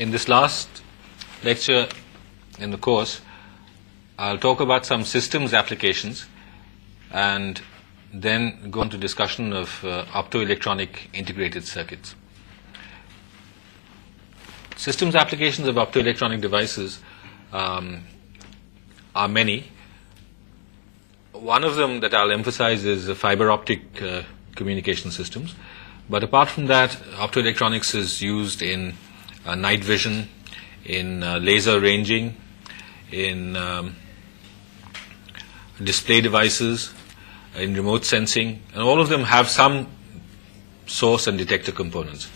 In this last lecture in the course, I'll talk about some systems applications and then go on to discussion of optoelectronic integrated circuits. Systems applications of optoelectronic devices are many. One of them that I'll emphasize is fiber optic communication systems. But apart from that, optoelectronics is used in night vision, in laser ranging, in display devices, in remote sensing, and all of them have some source and detector components.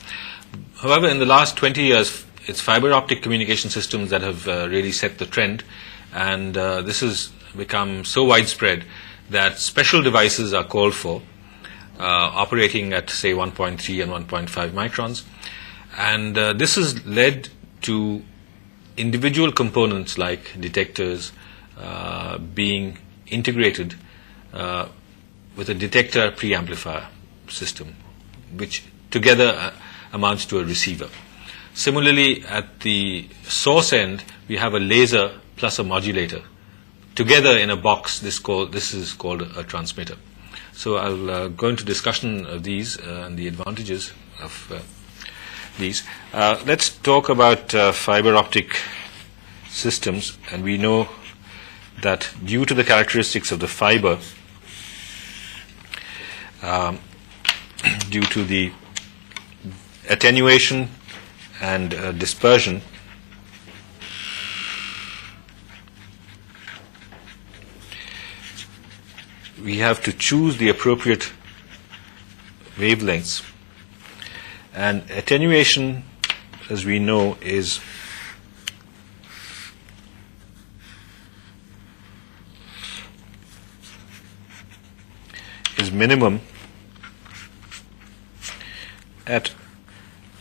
However, in the last 20 years, it's fiber optic communication systems that have really set the trend, and this has become so widespread that special devices are called for, operating at, say, 1.3 and 1.5 microns. And this has led to individual components like detectors being integrated with a detector preamplifier system, which together amounts to a receiver. Similarly, at the source end, we have a laser plus a modulator. Together in a box, this is called a transmitter. So I'll go into discussion of these and the advantages of these. Let's talk about fiber optic systems, and we know that due to the characteristics of the fiber, due to the attenuation and dispersion, we have to choose the appropriate wavelengths. And attenuation, as we know, is minimum at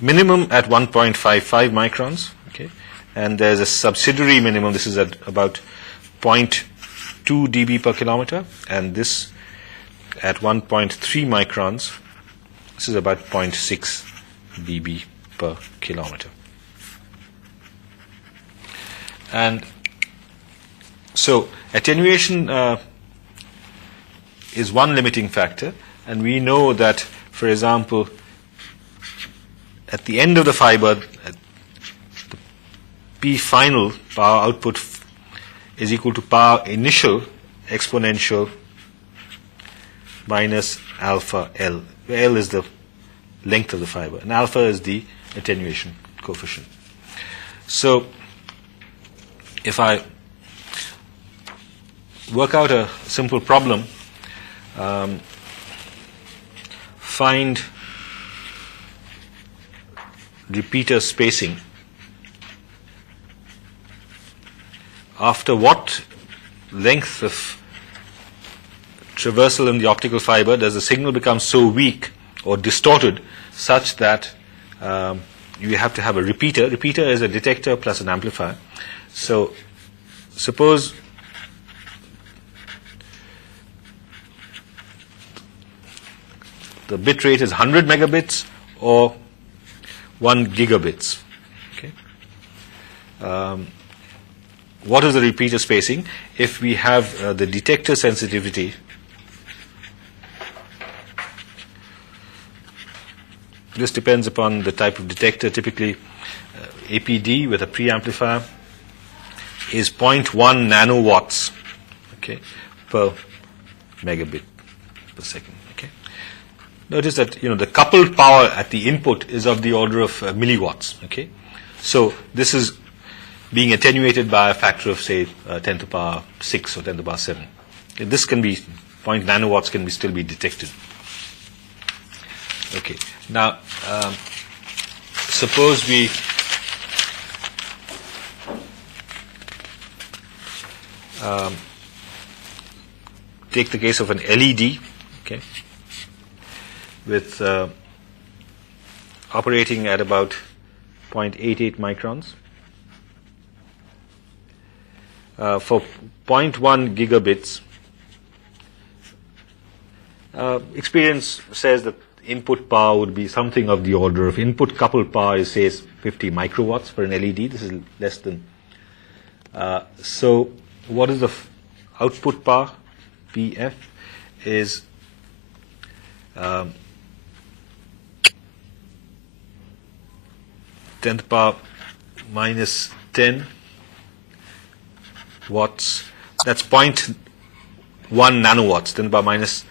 1.55 microns, okay, and there's a subsidiary minimum. This is at about 0.2 dB per kilometer, and this at 1.3 microns, this is about 0.6 dB per kilometer. And so attenuation is one limiting factor, and we know that, for example, at the end of the fiber, the P final power output is equal to power initial exponential minus alpha L, where L is the length of the fiber, and alpha is the attenuation coefficient. So if I work out a simple problem, find repeater spacing, after what length of traversal in the optical fiber does the signal become so weak or distorted such that you have to have a repeater. Repeater is a detector plus an amplifier. So suppose the bit rate is 100 megabits or 1 gigabits. Okay. What is the repeater spacing? If we have the detector sensitivity, this depends upon the type of detector. Typically, APD with a preamplifier is 0.1 nanowatts, okay, per megabit per second. Okay. Notice that the coupled power at the input is of the order of milliwatts. Okay, so this is being attenuated by a factor of, say, 10 to the power 6 or 10 to the power 7. Okay, this can be 0.0 nanowatts can still be detected. Okay. Now, suppose we take the case of an LED, okay, with operating at about 0.88 microns. For 0.1 gigabits, experience says that input power would be something of the order of input coupled power is, say, 50 microwatts for an LED. This is less than. So what is the output power? PF is 10 to the power minus 10 watts. That's 0.1 nanowatts, 10 to the power minus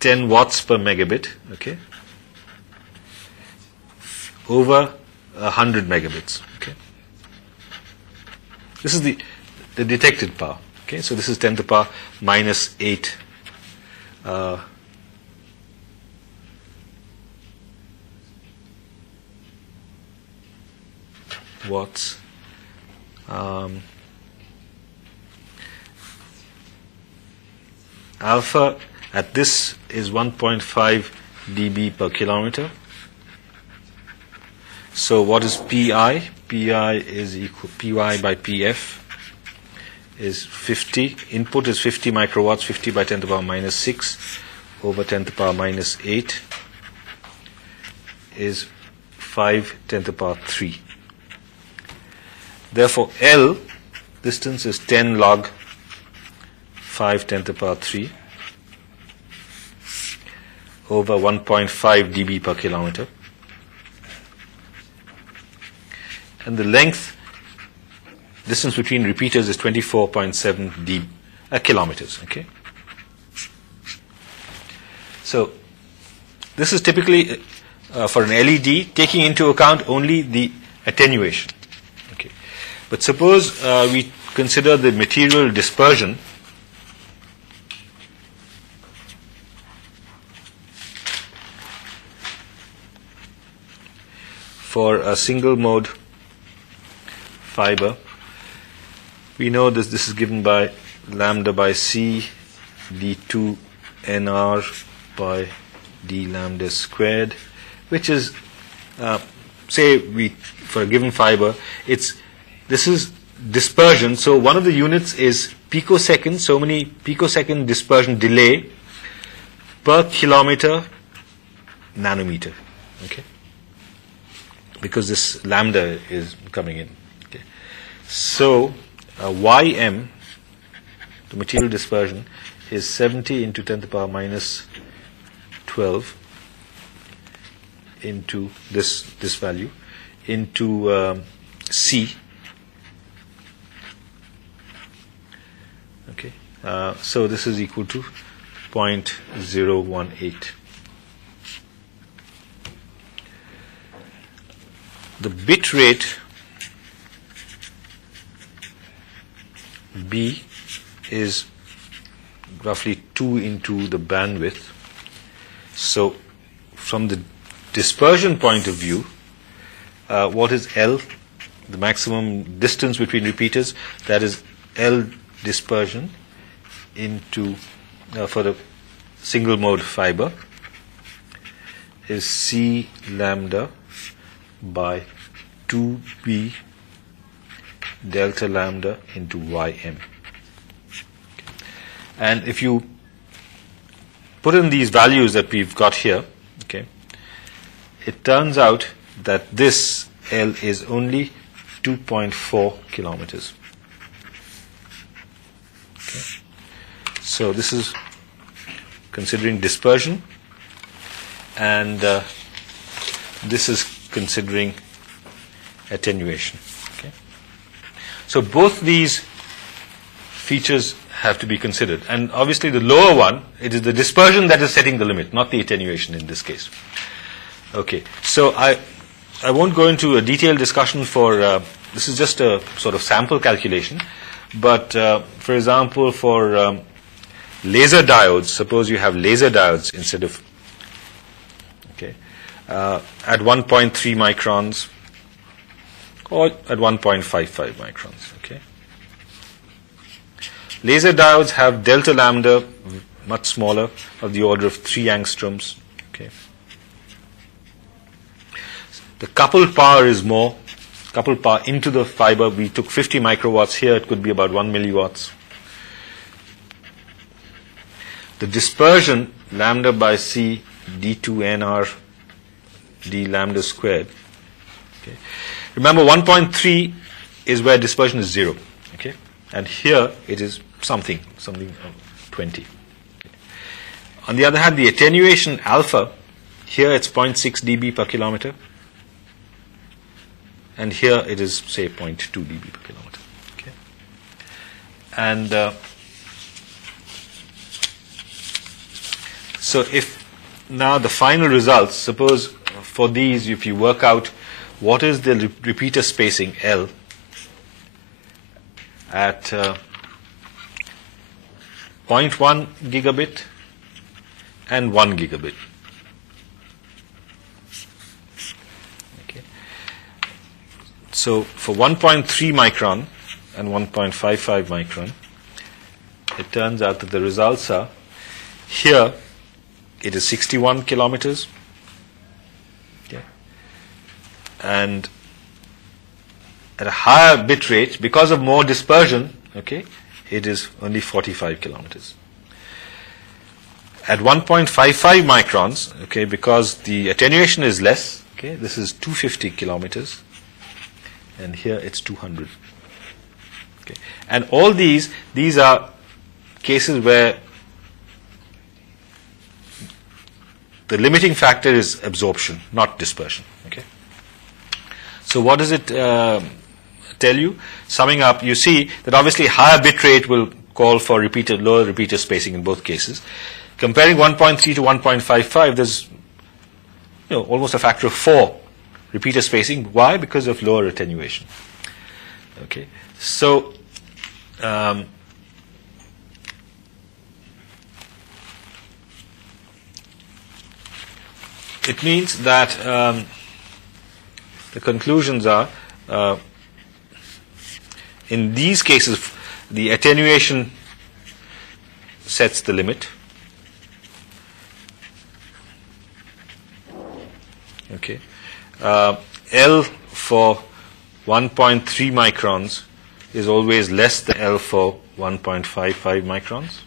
10 watts per megabit, okay, over 100 megabits, okay. This is the detected power, okay. So this is 10 to the power minus 8 watts. Alpha at this is 1.5 dB per kilometer. So what is PI? PI is equal, PY by PF is 50. Input is 50 microwatts, 50 by 10 to the power minus 6 over 10 to the power minus 8 is 5 10 to the power 3. Therefore, L distance is 10 log 5 10 to the power 3 over 1.5 dB per kilometer. And the length, distance between repeaters is 24.7 kilometers. Okay. So this is typically for an LED, taking into account only the attenuation. Okay. But suppose we consider the material dispersion. For a single mode fiber, we know this is given by lambda by C d2 nr by d lambda squared, which is say for a given fiber, this is dispersion. So one of the units is picosecond, so many picosecond dispersion delay per kilometer nanometer. Okay. Because this lambda is coming in. Okay. So Ym, the material dispersion, is 70 into 10 to the power minus 12 into this value into C. Okay. So this is equal to 0.018. The bit rate B is roughly 2 into the bandwidth. So from the dispersion point of view, what is L? The maximum distance between repeaters, that is L dispersion into, for the single mode fiber, is C lambda by 2b delta lambda into Ym. Okay. And if you put in these values that we've got here, okay, it turns out that this L is only 2.4 kilometers. Okay. So this is considering dispersion, and this is considering attenuation. Okay. So both these features have to be considered, and obviously the lower one, it is the dispersion that is setting the limit, not the attenuation in this case. Okay, so I won't go into a detailed discussion for this is just a sort of sample calculation, but for example for laser diodes, suppose you have laser diodes instead of at 1.3 microns or at 1.55 microns. Okay. Laser diodes have delta lambda much smaller, of the order of 3 angstroms. Okay. The coupled power is more. Coupled power into the fiber, we took 50 microwatts. Here it could be about 1 milliwatts. the dispersion lambda by C d2nr d lambda squared. Okay. Remember, 1.3 is where dispersion is 0. Okay. And here it is something of 20. Okay. On the other hand, the attenuation alpha, here it's 0.6 dB per kilometer. And here it is, say, 0.2 dB per kilometer. Okay. And so if now the final results, suppose for these, if you work out what is the repeater spacing L at 0.1 gigabit and 1 gigabit. Okay. So for 1.3 micron and 1.55 micron, it turns out that the results are here it is 61 kilometers. Okay. And at a higher bit rate, because of more dispersion, okay, it is only 45 kilometers. At 1.55 microns, okay, because the attenuation is less, okay, this is 250 kilometers, and here it's 200. Okay. And all these are cases where the limiting factor is absorption, not dispersion. Okay. So what does it tell you? Summing up, you see that obviously higher bit rate will call for lower repeater spacing in both cases. Comparing 1.3 to 1.55, there's almost a factor of 4 repeater spacing. Why? Because of lower attenuation. Okay. So it means that the conclusions are, in these cases, the attenuation sets the limit. Okay. L for 1.3 microns is always less than L for 1.55 microns.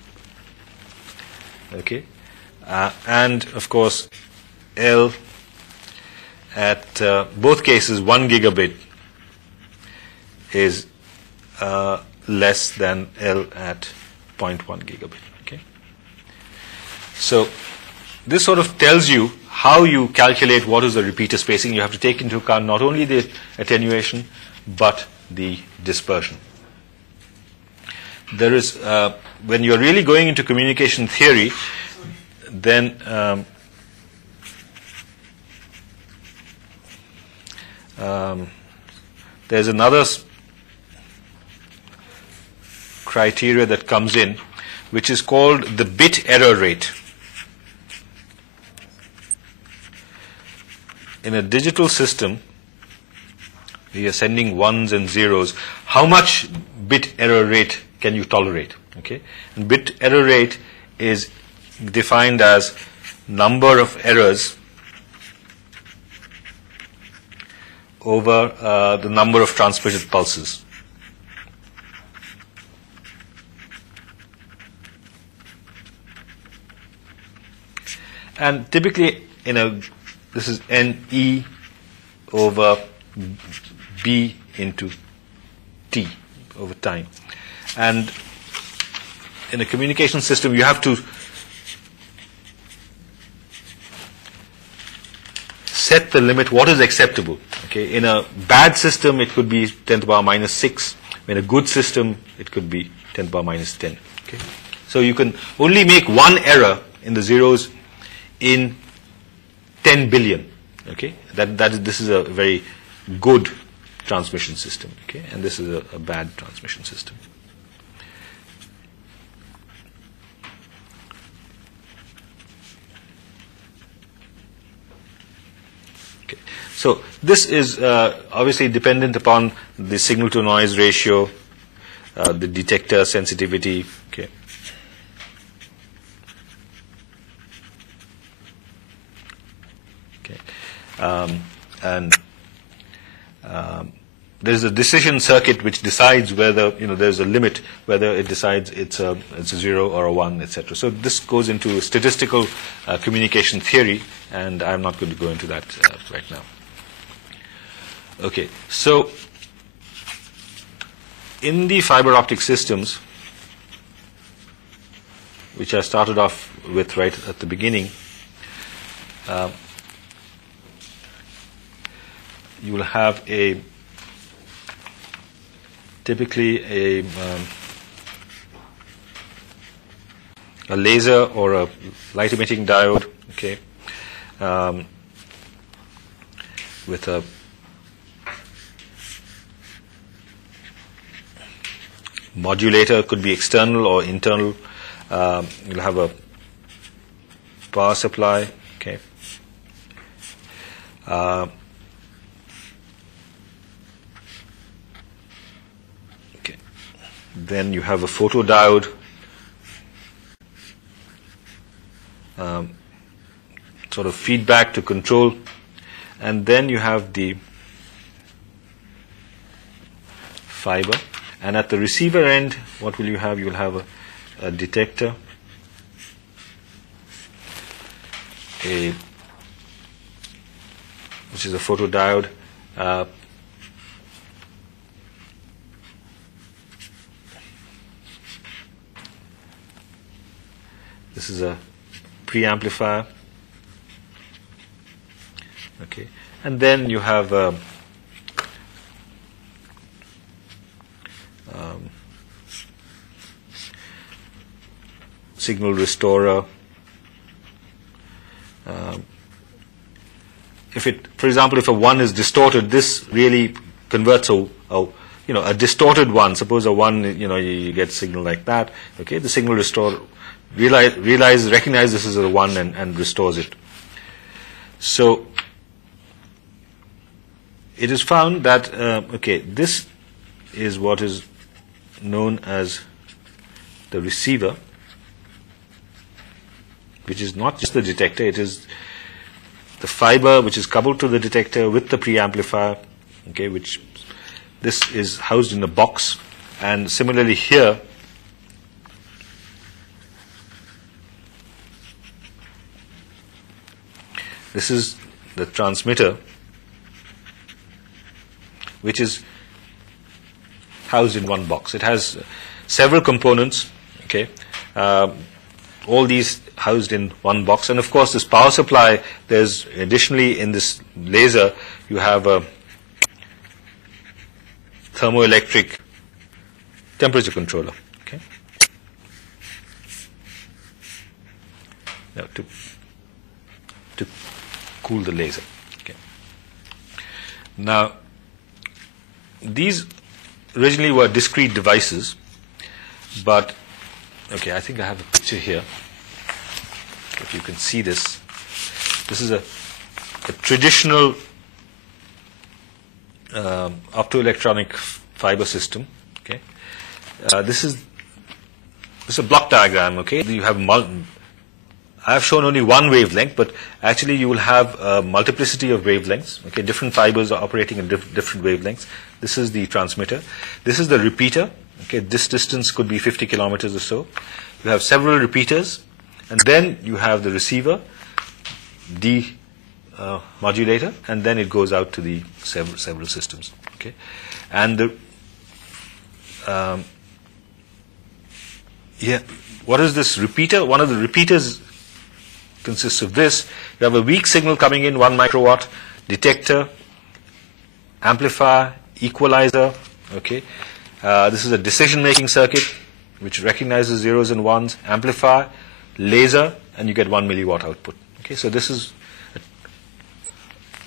Okay. And of course, L at both cases 1 gigabit is less than L at 0.1 gigabit. Okay. So this sort of tells you how you calculate what is the repeater spacing. You have to take into account not only the attenuation but the dispersion. There is when you're really going into communication theory, then there's another criteria that comes in, which is called the bit error rate. In a digital system, we are sending ones and zeros. How much bit error rate can you tolerate? Okay, and bit error rate is defined as number of errors over the number of transmitted pulses. And typically this is NE over B into T over time. And in a communication system, you have to set the limit, what is acceptable. Okay, in a bad system, it could be 10 to the power minus 6. In a good system, it could be 10 to the power minus 10. Okay, so you can only make one error in the zeros in 10 billion. Okay, this is a very good transmission system. Okay, and this is a bad transmission system. Okay, so this is obviously dependent upon the signal to noise ratio, the detector sensitivity. Okay. And there's a decision circuit which decides whether, there's a limit, whether it decides it's a 0 or a 1, etc. So this goes into statistical communication theory, and I'm not going to go into that right now. Okay, so in the fiber optic systems, which I started off with right at the beginning, you will have typically a laser or a light emitting diode, okay, with a modulator, could be external or internal. You'll have a power supply, okay. Then you have a photodiode, sort of feedback to control, and then you have the fiber. And at the receiver end, what will you have? You will have a detector, which is a photodiode, this is a preamplifier, okay, and then you have a signal restorer. For example, if a 1 is distorted, this really converts a distorted 1. Suppose a 1, you get signal like that. Okay, the signal restorer recognize this is a 1 and restores it. So it is found that this is what is known as the receiver, which is not just the detector, it is the fiber which is coupled to the detector with the preamplifier, okay, which this is housed in a box. And similarly here, this is the transmitter, which is housed in one box. It has several components, okay, all these housed in one box. And of course this power supply, there's additionally in this laser you have a thermoelectric temperature controller, okay, now to cool the laser, okay. Now these originally were discrete devices, but okay, I think I have a picture here. If you can see this, this is a traditional optoelectronic fiber system. Okay, this is a block diagram. Okay, you have I have shown only one wavelength, but actually you will have a multiplicity of wavelengths. Okay, different fibers are operating at different wavelengths. This is the transmitter. This is the repeater. Okay, this distance could be 50 kilometers or so. You have several repeaters, and then you have the receiver, modulator, and then it goes out to the several systems. Okay, and what is this repeater? One of the repeaters consists of this. You have a weak signal coming in, 1 microwatt, detector, amplifier, equalizer. Okay, this is a decision-making circuit which recognizes zeros and ones, amplifier, laser, and you get 1 milliwatt output. Okay, so this is an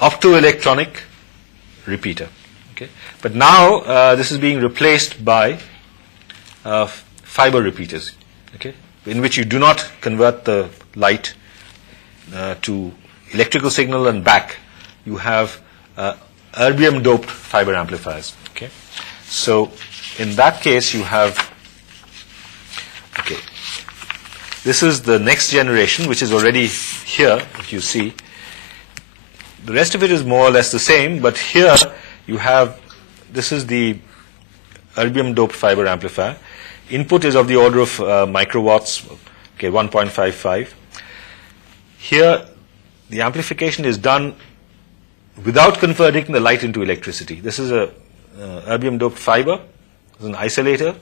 optoelectronic repeater. Okay, but now this is being replaced by fiber repeaters. Okay, in which you do not convert the light to electrical signal and back. You have erbium doped fiber amplifiers. Okay, so in that case you have, okay, this is the next generation which is already here. If you see, the rest of it is more or less the same, but here you have this is the erbium doped fiber amplifier. Input is of the order of microwatts, okay, 1.55. Here, the amplification is done without converting the light into electricity. This is a erbium doped fiber, it's an isolator,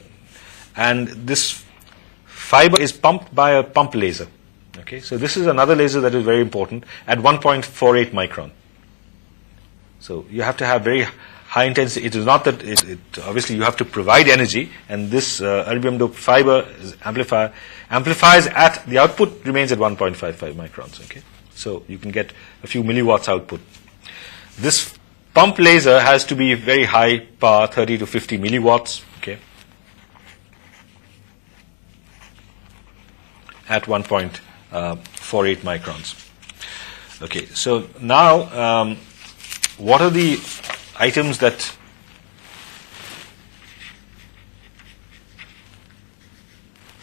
and this fiber is pumped by a pump laser. Okay, so this is another laser that is very important at 1.48 micron. So you have to have very high intensity. It is not that obviously you have to provide energy, and this erbium doped fiber amplifies at the output remains at 1.55 microns. Okay, so you can get a few milliwatts output. This pump laser has to be very high power, 30 to 50 milliwatts. Okay, at 1.48 microns. Okay, so now what are the items that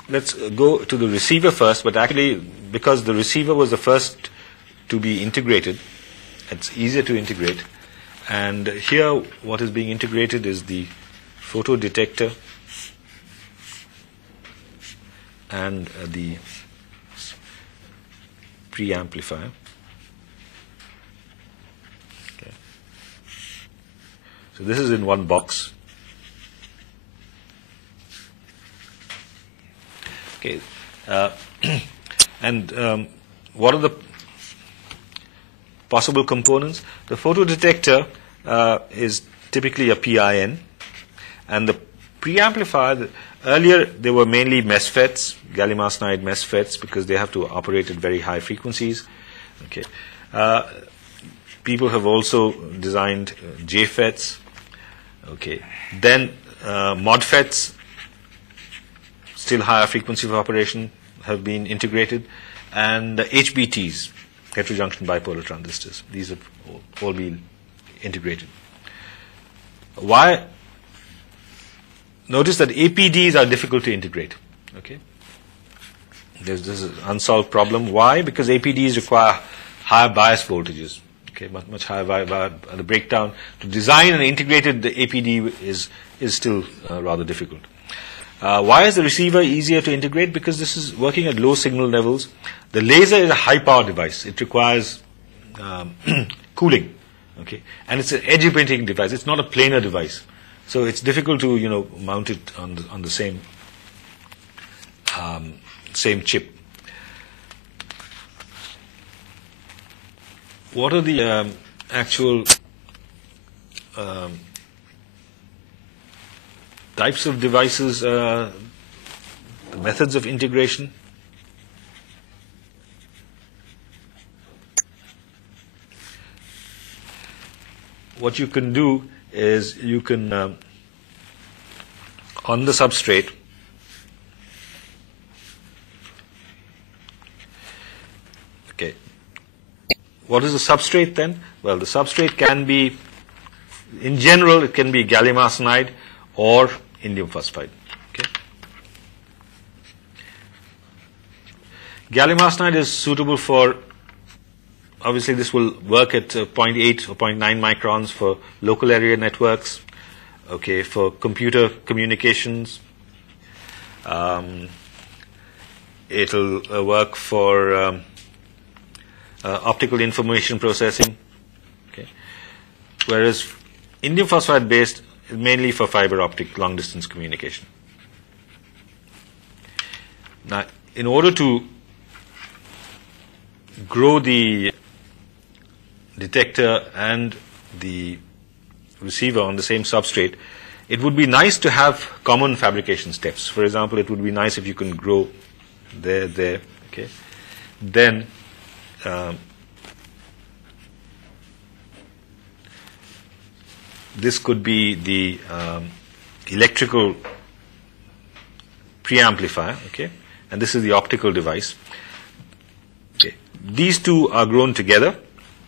let's go to the receiver first, but actually because the receiver was the first to be integrated, it's easier to integrate. And here what is being integrated is the photodetector and the preamplifier. Okay. So this is in one box. Okay, and what are the possible components? The photodetector is typically a PIN, and the preamplifier, earlier they were mainly MESFETs, gallium arsenide MESFETs, because they have to operate at very high frequencies. Okay, people have also designed JFETs. Okay, then MODFETs, still higher frequency of operation, have been integrated, and HBTs, heterojunction bipolar transistors. These have all been integrated. Why? Notice that APDs are difficult to integrate. Okay, this is an unsolved problem. Why? Because APDs require higher bias voltages. Okay, much higher the breakdown. To design an integrated APD is still rather difficult. Why is the receiver easier to integrate? Because this is working at low signal levels. The laser is a high power device. It requires cooling. Okay, and it's an edge printing device. It's not a planar device, so it's difficult to mount it on the same chip. What are the actual types of devices, the methods of integration? What you can do is you can, on the substrate, okay, what is the substrate then? Well, the substrate can be, in general, it can be gallium arsenide or indium phosphide. Okay. Gallium arsenide is suitable for, obviously this will work at 0.8 or 0.9 microns for local area networks, okay, for computer communications. It'll work for optical information processing, okay. Whereas indium phosphide based is mainly for fiber optic long distance communication. Now, in order to grow the detector and the receiver on the same substrate, it would be nice to have common fabrication steps. For example, it would be nice if you can grow there, okay. Then this could be the electrical preamplifier, okay, and this is the optical device. Okay. These two are grown together,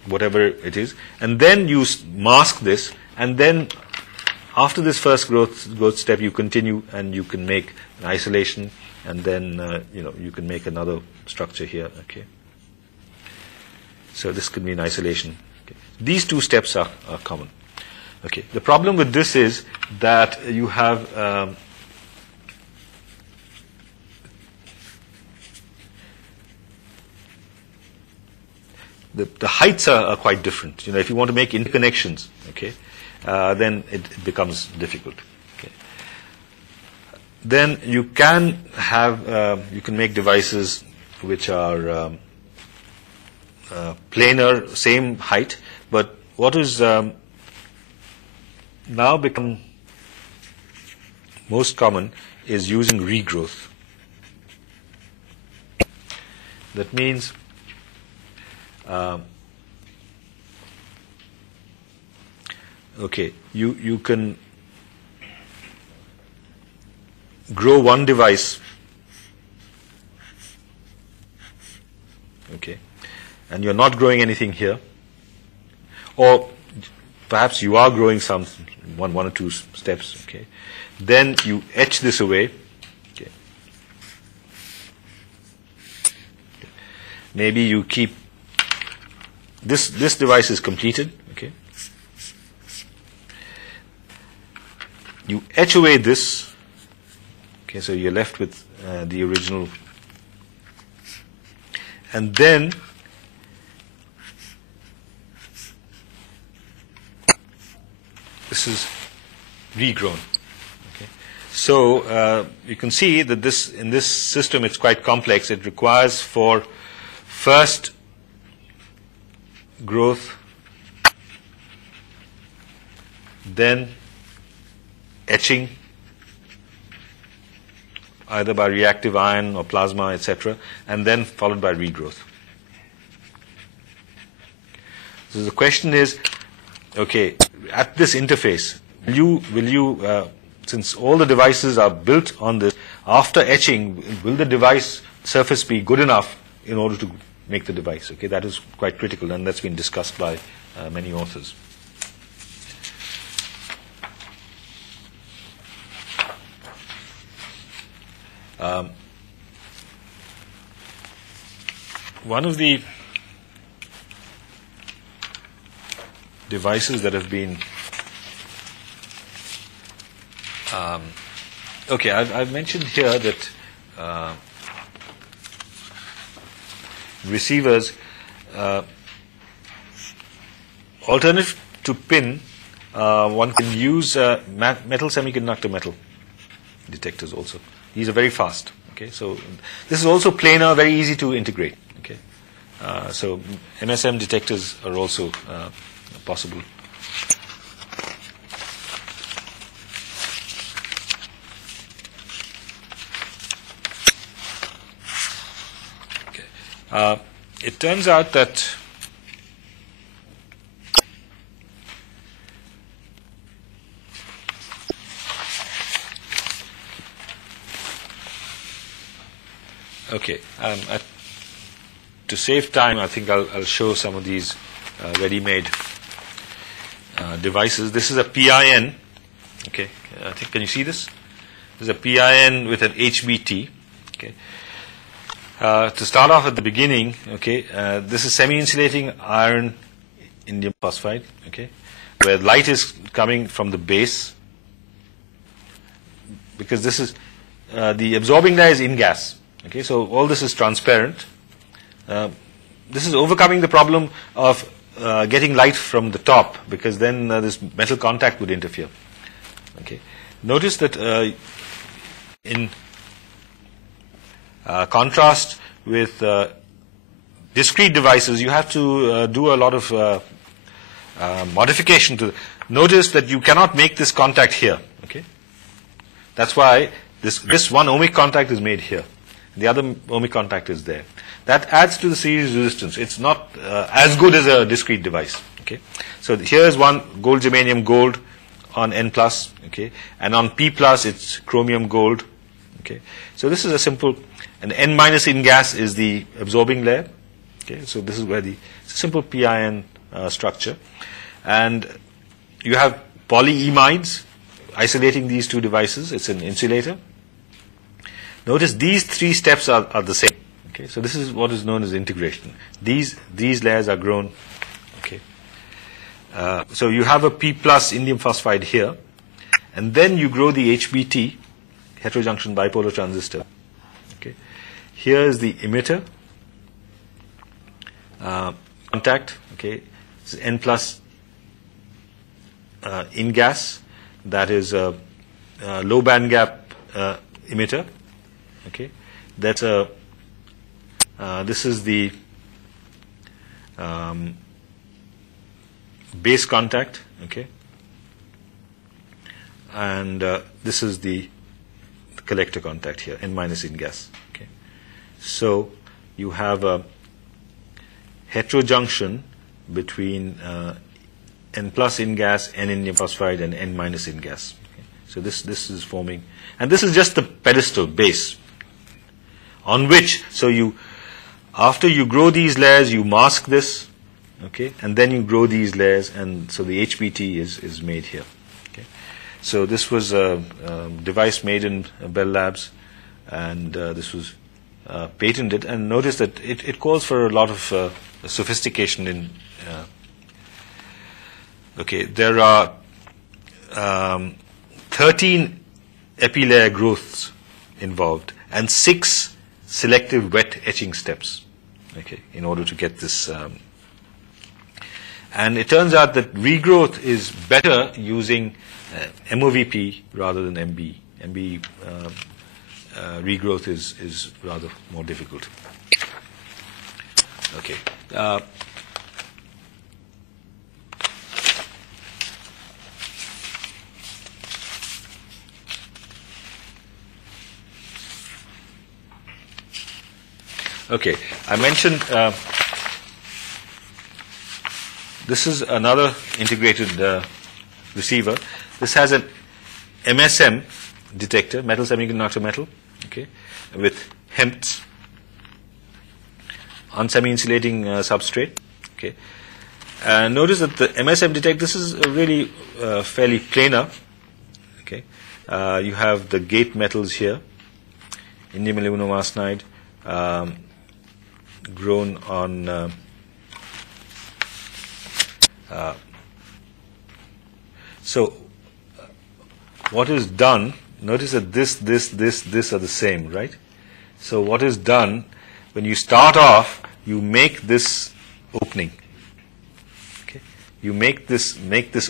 whatever it is, and then you mask this, and then after this first growth step, you continue and you can make an isolation, and then you can make another structure here. Okay. So this could be an isolation. Okay. These two steps are common. Okay. The problem with this is that you have the heights are quite different. If you want to make interconnections, okay, then it becomes difficult. Okay. Then you can make devices which are planar, same height, but what is now become most common is using regrowth. That means okay, you can grow one device, okay, and you're not growing anything here, or perhaps you are growing some one or two steps, okay. Then you etch this away, okay. Maybe you keep this device is completed, okay. You etch away this, okay, so you're left with the original, and then this is regrown. Okay. So you can see that in this system it's quite complex. It requires for first growth, then etching, either by reactive ion or plasma, etc., and then followed by regrowth. So the question is, okay, at this interface, will you since all the devices are built on this, after etching, will the device surface be good enough in order to make the device? Okay, that is quite critical, and that's been discussed by many authors. One of the devices that have been okay, I've mentioned here that receivers, alternative to pin, one can use metal semiconductor metal detectors also. These are very fast. Okay, so this is also planar, very easy to integrate. Okay, so MSM detectors are also possible. Okay, it turns out that okay, to save time, I think I'll show some of these ready-made devices. This is a PIN. Okay, I think, can you see this? This is a PIN with an HBT. Okay. To start off at the beginning, okay, this is semi-insulating iron indium phosphide. Okay, where light is coming from the base, because this is the absorbing layer is in gas. Okay, so all this is transparent. This is overcoming the problem of getting light from the top, because then this metal contact would interfere. Okay, notice that in contrast with discrete devices, you have to do a lot of modification to. Notice that you cannot make this contact here. Okay, that's why this one ohmic contact is made here. The other ohmic contact is there. That adds to the series resistance. It's not as good as a discrete device. Okay, so here is one gold germanium gold on N plus. Okay, and on P plus it's chromium gold. Okay, so this is a simple, and N minus in gas is the absorbing layer. Okay, so this is where it's a simple PIN structure, and you have polyimides isolating these two devices. It's an insulator. Notice these three steps are the same. Okay, so this is what is known as integration. These layers are grown. Okay, So you have a P plus indium phosphide here, and then you grow the HBT, heterojunction bipolar transistor. Okay. Here is the emitter, contact. Okay, this is N plus in gas. That is a low band gap emitter. Okay, that's a this is the base contact. Okay, and this is the collector contact here, N minus in gas. Okay, so you have a heterojunction between N plus in gas, N indium phosphide, and N minus in gas. Okay. So this is forming, and this is just the pedestal base on which, so you, after you grow these layers, you mask this, okay, and then you grow these layers, and so the HBT is made here. Okay. So this was a device made in Bell Labs, and this was patented, and notice that it calls for a lot of sophistication in okay, there are 13 epilayer growths involved and 6 selective wet etching steps, okay, in order to get this. And it turns out that regrowth is better using MOVP rather than MB. MB regrowth is rather more difficult. Okay. Okay, I mentioned this is another integrated receiver. This has an MSM detector, metal semiconductor metal, okay, with HEMTs on semi-insulating substrate. Okay, notice that the MSM detector, this is really fairly planar. Okay, you have the gate metals here, indium aluminum arsenide. Grown on so what is done, notice that this are the same, right? So what is done, when you start off, you make this opening. Okay, you make this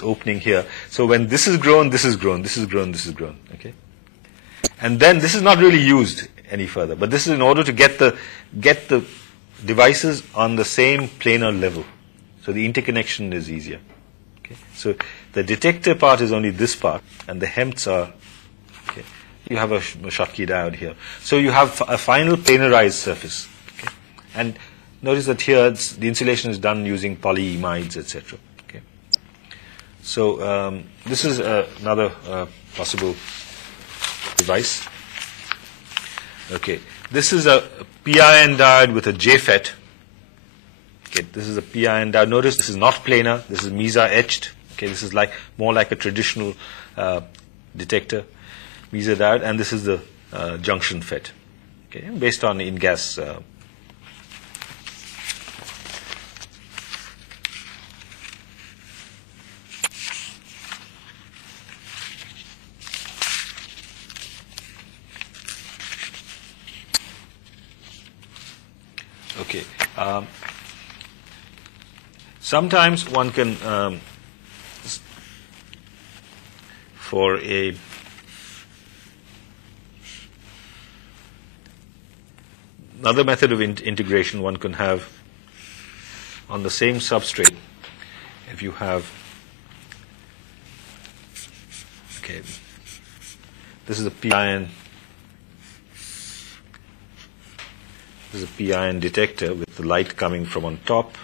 opening here. So when this is grown, this is grown, this is grown, this is grown. Okay, and then this is not really used any further, but this is in order to get the devices on the same planar level, so the interconnection is easier. Okay, so the detector part is only this part, and the HEMTs are. Okay, you have a Schottky diode here, so you have a final planarized surface. Okay, and notice that here the insulation is done using polyimides, etc. Okay, so this is another possible device. Okay, this is a PIN diode with a JFET. Okay, this is a PIN diode. Notice this is not planar. This is Mesa etched. Okay, this is more like a traditional detector, Mesa diode, and this is the junction FET. Okay, based on in-gas. Okay. Sometimes one can, for another method of integration, one can have on the same substrate, if you have, okay, this is a PIN. This is a PIN detector with the light coming from on top.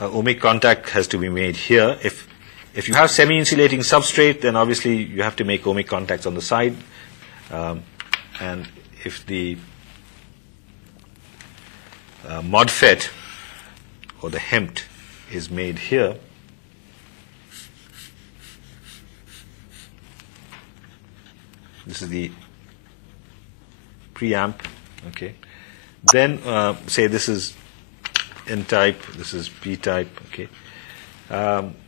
Ohmic contact has to be made here. If you have semi-insulating substrate, then obviously you have to make ohmic contacts on the side. And if the MODFET or the HEMT is made here, this is the preamp. Okay, then say this is N-type, this is P-type. Okay,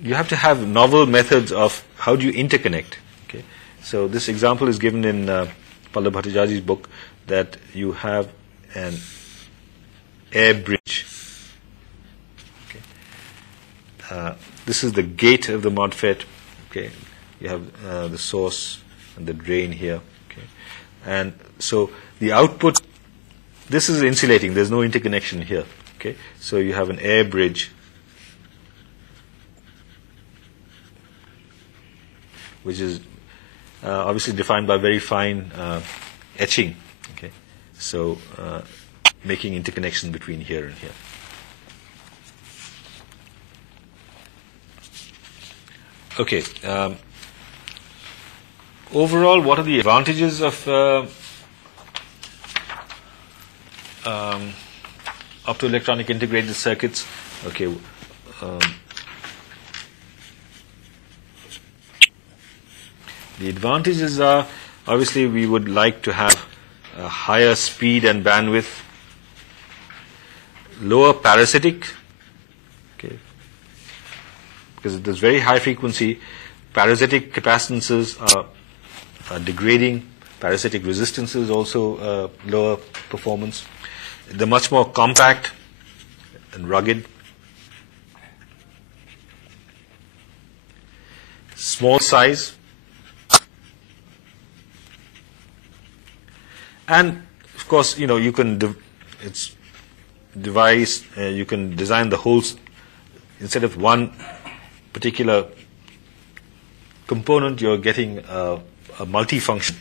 you have to have novel methods of how do you interconnect. Okay, so this example is given in Pallab Bhattacharya's book, that you have an air bridge. Okay. This is the gate of the MOSFET. Okay, you have the source and the drain here. Okay, and so the output. This is insulating. There's no interconnection here. Okay, so you have an air bridge, which is obviously defined by very fine etching. Okay, so making interconnection between here and here. Okay. Overall, what are the advantages of optoelectronic integrated circuits? Okay. The advantages are, obviously, we would like to have a higher speed and bandwidth, lower parasitic, okay, because at this very high frequency, parasitic capacitances are degrading, parasitic resistances also lower performance. They're much more compact and rugged. Small size. And of course, you can you can design the whole, instead of one particular component, you're getting a multifunction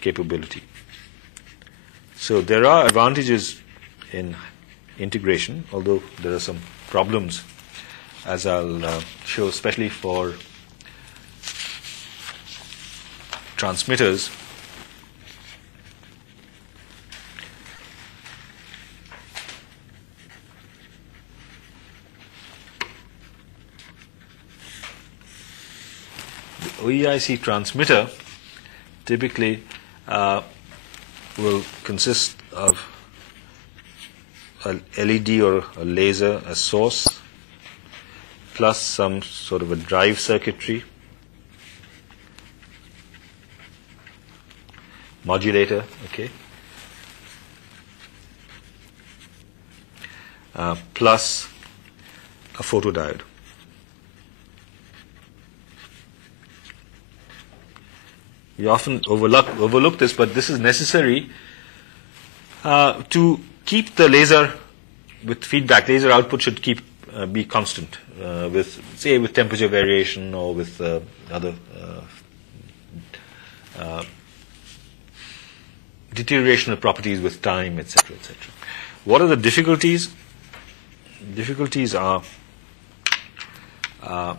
capability. So there are advantages in integration, although there are some problems, as I'll show, especially for transmitters. The OEIC transmitter typically will consist of a LED or a laser as source, plus some sort of a drive circuitry, modulator, okay, plus a photodiode. You often overlook this, but this is necessary to keep the laser with feedback. Laser output should be constant with temperature variation or with other deterioration of properties with time, etc., etc. What are the difficulties? Difficulties are, for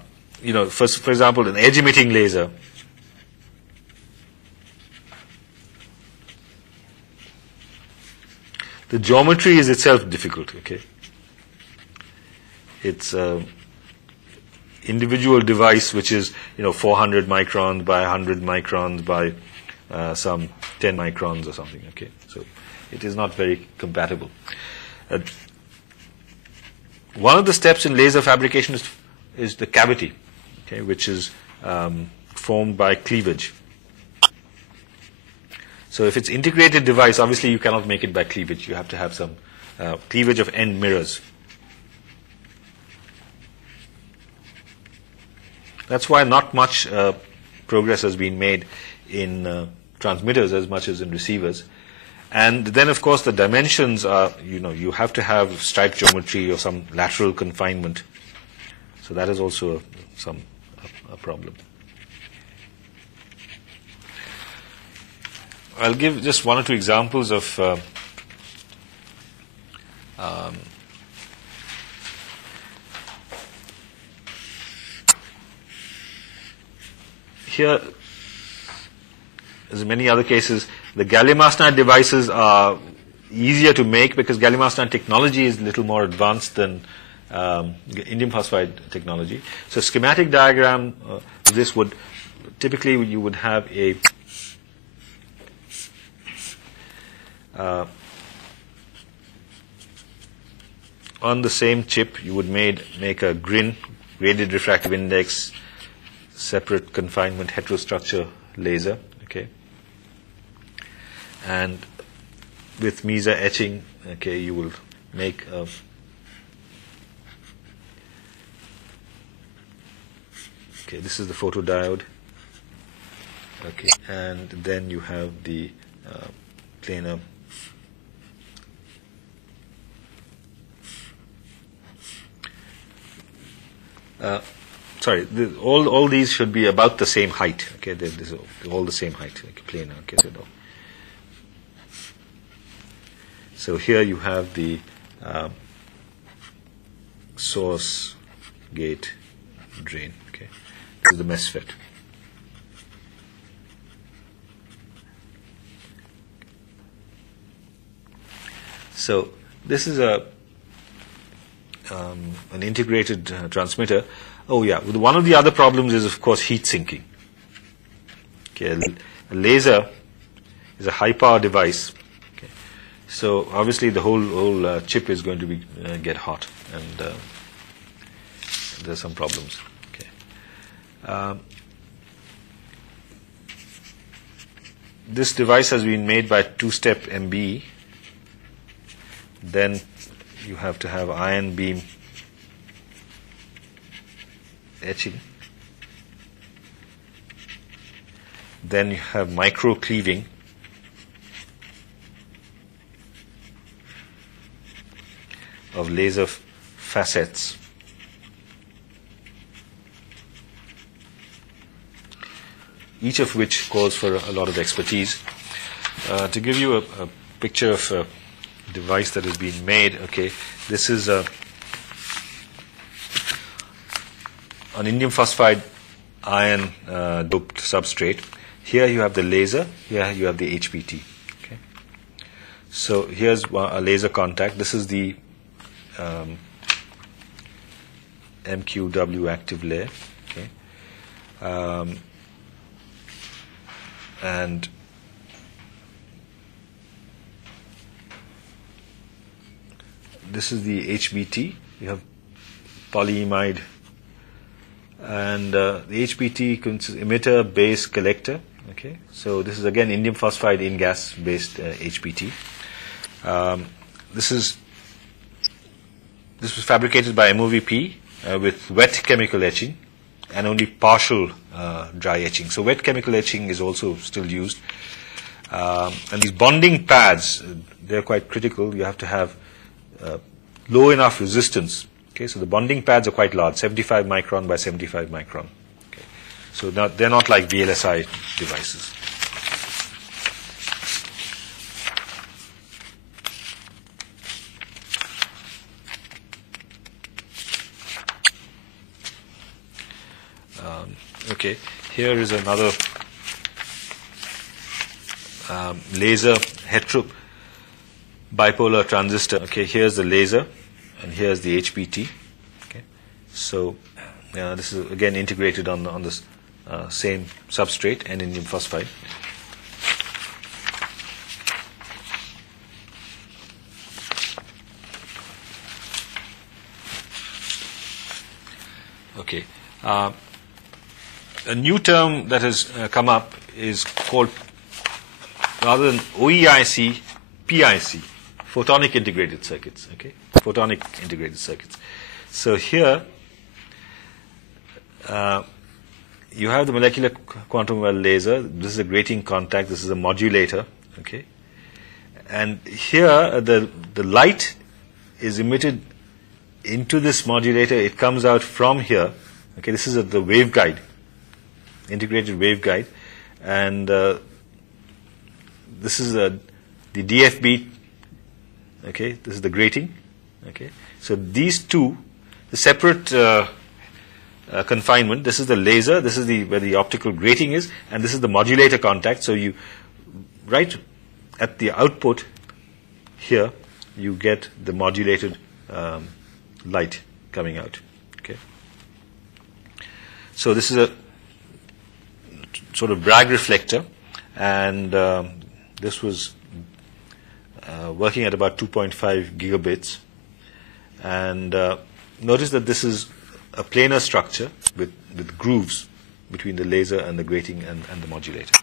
example, an edge-emitting laser. The geometry is itself difficult. Okay, it's an individual device which is 400 microns by 100 microns by some 10 microns or something. Okay, so it is not very compatible. One of the steps in laser fabrication is the cavity, okay, which is formed by cleavage. So if it's integrated device, obviously you cannot make it by cleavage. You have to have some cleavage of end mirrors. That's why not much progress has been made in transmitters as much as in receivers. And then, of course, the dimensions are, you have to have stripe geometry or some lateral confinement. So that is also a problem. I'll give just one or two examples of here, as in many other cases, the gallium arsenide devices are easier to make because gallium arsenide technology is a little more advanced than indium phosphide technology. So schematic diagram, this would typically you would have On the same chip, you would make a GRIN, graded refractive index, separate confinement heterostructure laser, okay, and with MESA etching, okay, you will make a okay, this is the photodiode, okay, and then you have the planar sorry, all these should be about the same height. Okay, they're all the same height, like planar. Okay, so here you have the source, gate, drain. Okay, this is the MESFET. So this is an integrated transmitter. Oh yeah, one of the other problems is, of course, heat sinking. Okay, a laser is a high power device. Okay, so obviously the whole chip is going to be get hot, and there's some problems. Okay, this device has been made by two-step MBE. Then you have to have ion beam etching. Then you have micro cleaving. Of laser facets. Each of which calls for a lot of expertise. To give you a picture of a device that has been made, okay, this is an indium phosphide ion doped substrate. Here you have the laser, here you have the HPT. Okay, so here's a laser contact. This is the MQW active layer. Okay, and this is the HBT. You have polyimide, and the HBT emitter, base, collector. Okay, so this is again indium phosphide in gas based HBT. This was fabricated by MOVP with wet chemical etching and only partial dry etching. So wet chemical etching is also still used. And these bonding pads, they're quite critical. You have to have low enough resistance. Okay, so the bonding pads are quite large, 75 micron by 75 micron. Okay, so they're not like VLSI devices. Okay, here is another laser hetero bipolar transistor. Okay, here's the laser, and here's the HBT. Okay, so this is again integrated on the same substrate and indium phosphide. Okay, a new term that has come up is called, rather than OEIC, PIC, photonic integrated circuits. Okay, photonic integrated circuits. So here you have the molecular quantum well laser. This is a grating contact. This is a modulator. Okay, and here the light is emitted into this modulator. It comes out from here. Okay, this is the waveguide, integrated waveguide, and this is the DFB. Okay, this is the grating. Okay, so these two, the separate confinement. This is the laser. This is where the optical grating is, and this is the modulator contact. So you, right at the output here, you get the modulated light coming out. Okay, so this is a sort of Bragg reflector, and this was working at about 2.5 gigabits. And notice that this is a planar structure with grooves between the laser and the grating and the modulator.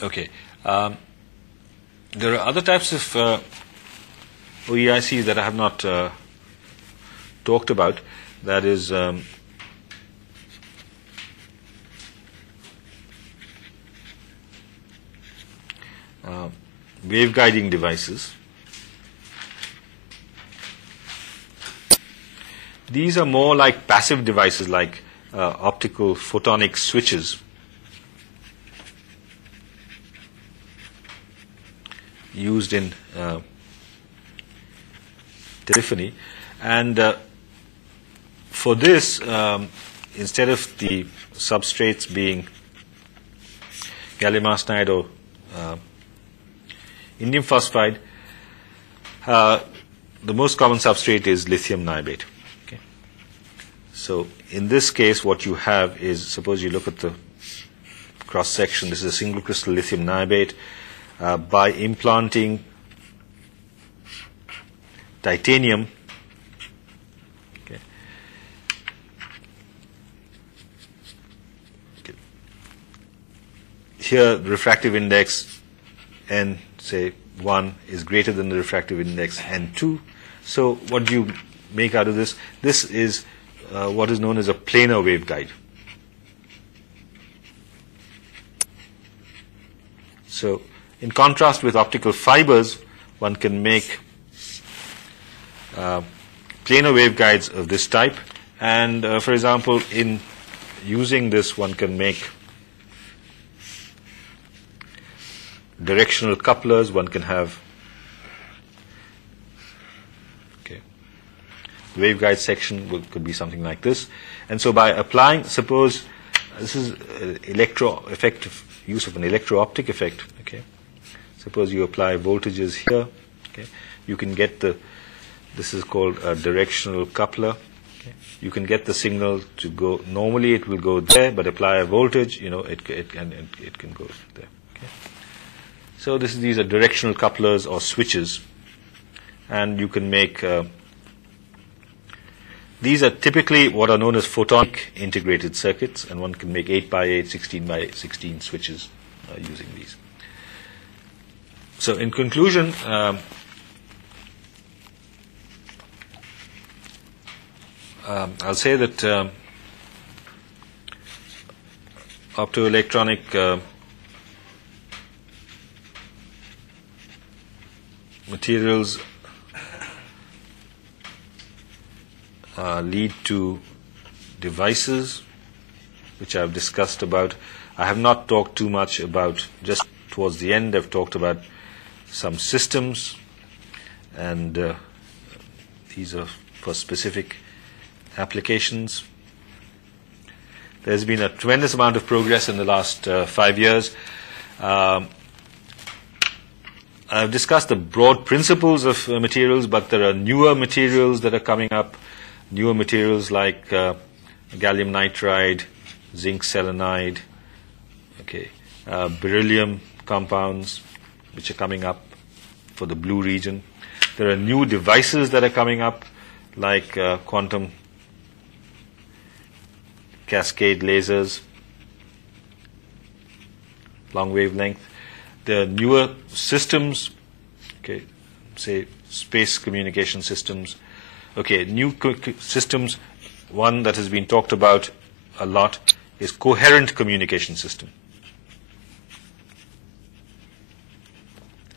Okay. There are other types of OEIC that I have not talked about. That is waveguiding devices. These are more like passive devices, like optical photonic switches. Used in telephony, and for this, instead of the substrates being gallium arsenide or indium phosphide, the most common substrate is lithium niobate. Okay. So in this case, what you have is, suppose you look at the cross section. This is a single crystal lithium niobate. By implanting titanium, okay. Here the refractive index N, say 1, is greater than the refractive index N2. So what do you make out of this? This is what is known as a planar waveguide. So in contrast with optical fibers, one can make planar waveguides of this type. And for example, in using this, one can make directional couplers. One can have waveguide section could be something like this. And so by applying, suppose this is use of an electro-optic effect. Okay. Suppose you apply voltages here, okay, you can get this is called a directional coupler. Okay. You can get the signal to go, normally it will go there, but apply a voltage, it can go there. Okay. So these are directional couplers or switches, and you can make, these are typically what are known as photonic integrated circuits, and one can make 8x8, 16x16 switches using these. So in conclusion, I'll say that optoelectronic materials lead to devices which I've discussed about. I have not talked too much about, just towards the end I've talked about some systems, and these are for specific applications. There's been a tremendous amount of progress in the last 5 years. I've discussed the broad principles of materials, but there are newer materials that are coming up, newer materials like gallium nitride, zinc selenide, beryllium compounds, which are coming up for the blue region. There are new devices that are coming up, like quantum cascade lasers, long wavelength. There are newer systems, say space communication systems. New systems, one that has been talked about a lot is coherent communication system.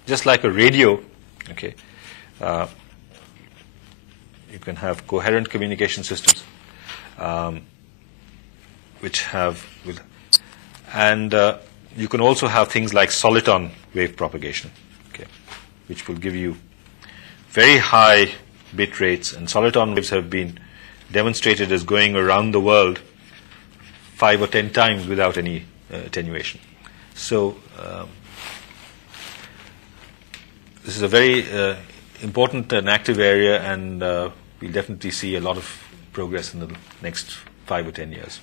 Just like a radio, you can have coherent communication systems, and you can also have things like soliton wave propagation, which will give you very high bit rates, and soliton waves have been demonstrated as going around the world 5 or 10 times without any attenuation. So this is a very important and active area, and we'll definitely see a lot of progress in the next 5 or 10 years.